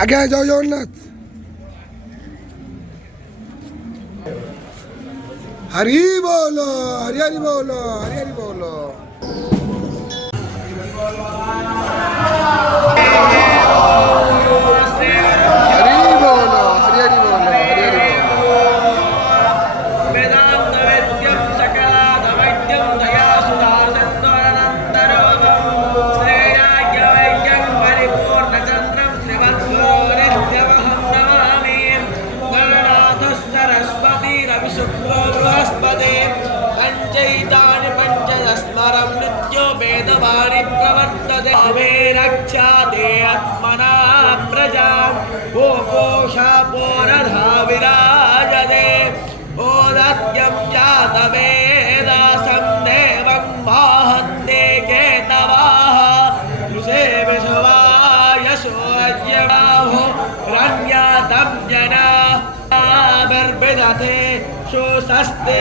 আগে জয় জগন্নাথ। হরি বলো, হরি হরি বলো, হরি হরি বলো। হরি বলো, হরি হরি বলো, হরি হরি বলো। रक्षाते आत्मना प्रजा गोपोषापोरधा विराजते ओदत्यं जातवेदासं देवं वाहन्ते केतवाः ऋषे विश्वायशोऽर्यवाहो रण्यातं जना बिर्बिदते शोषस्ते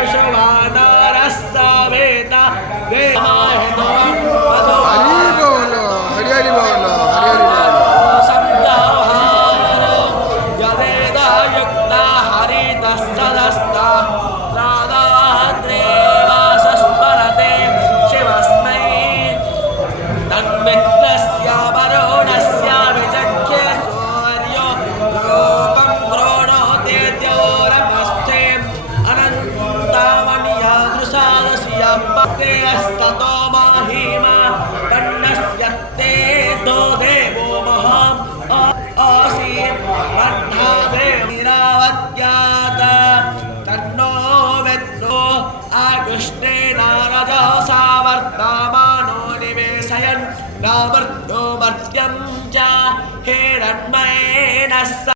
विश्वानारस्सवेता वेदाहेतवं হরি বলো, হরি হরি বলো, হরি হরি বলো। देवस्ततो महिमा पन्नस्यत्ते दो देवो महाम् आसीत् पन्नादेवीरावत्यात तन्नो विद्रो आकृष्टेन रजसा वर्तमानो निवेशयन् नामर्तो मर्त्यं च हिरण्मयेन